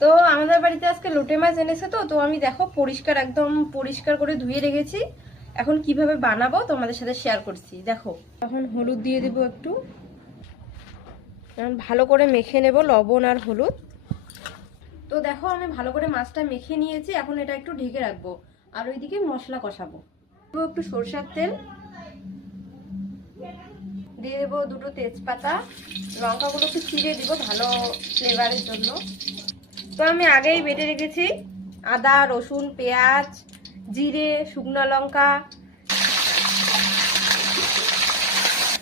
তো আমাদের বাড়িতে আজকে লোটে মাছ এনেছে, তো আমি দেখো পরিষ্কার, একদম পরিষ্কার করে ধুয়ে রেখেছি। এখন কিভাবে বানাবো তোমাদের সাথে শেয়ার করছি। দেখো, এখন হলুদ দিয়ে দেব একটু, ভালো করে মেখে নেব লবণ আর হলুদ। তো দেখো আমি ভালো করে মাছটা মেখে নিয়েছি, এখন এটা একটু ঢেকে রাখবো। আর ওইদিকে মশলা কষাবো। একটু সরষের তেল দিয়ে দেবো, দুটো তেজপাতা, লঙ্কাগুলো একটু চিড়ে দিব ভালো ফ্লেভারের জন্য। তো আমি আগেই বেটে রেখেছি আদা, রসুন, পেঁয়াজ, জিরে, শুকনো লঙ্কা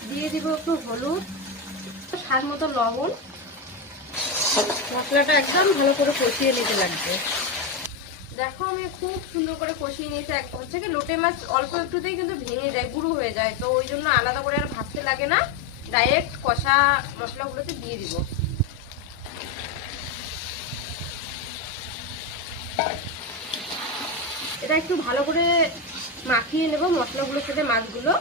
দিয়ে দিব, একটু হলুদ, স্বাদ মতো লবণ। মশলাটা একদম ভালো করে কষিয়ে নিতে লাগবে। দেখো আমি খুব সুন্দর করে কষিয়ে নিয়েছি। হচ্ছে কি, লোটে মাছ অল্প একটুতেই কিন্তু ভেঙে যায়, গুঁড়ো হয়ে যায়, তো ওই জন্য আলাদা করে আর ভাজতে লাগে না, ডাইরেক্ট কষা মশলাগুলোতে দিয়ে দিব। এটা একটু ভালো করে মাখিয়ে নেব মশলাগুলোর সাথে মাছগুলো।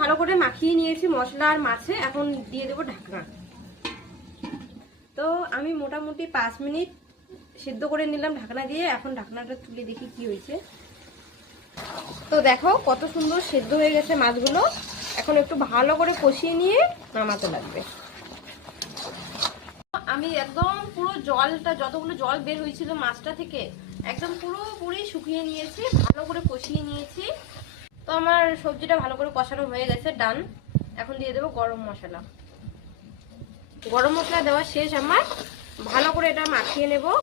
ভালো করে মাখিয়ে নিয়েছি মশলা আর মাছে, এখন দিয়ে দেবো ঢাকনা। তো আমি মোটামুটি 5 মিনিট সিদ্ধ করে নিলাম ঢাকনা দিয়ে। এখন ঢাকনাটা তুলে দেখি কি হয়েছে। তো দেখো কত সুন্দর সিদ্ধ হয়ে গেছে মাছগুলো। এখন একটু ভালো করে কষিয়ে নিয়ে নামাতে লাগবে। আমি একদম পুরো জলটা, যতগুলো জল বের হয়েছিল মাছটা থেকে, একদম পুরোপুরি শুকিয়ে নিয়েছি, ভালো করে কষিয়ে নিয়েছি। তো আমার সবজিটা ভালো করে কষানো হয়ে গেছে, ডান। এখন দিয়ে দেবো গরম মশলা। গরম মশলা দেওয়া শেষ আমার। ভালো করে এটা মাখিয়ে নেব।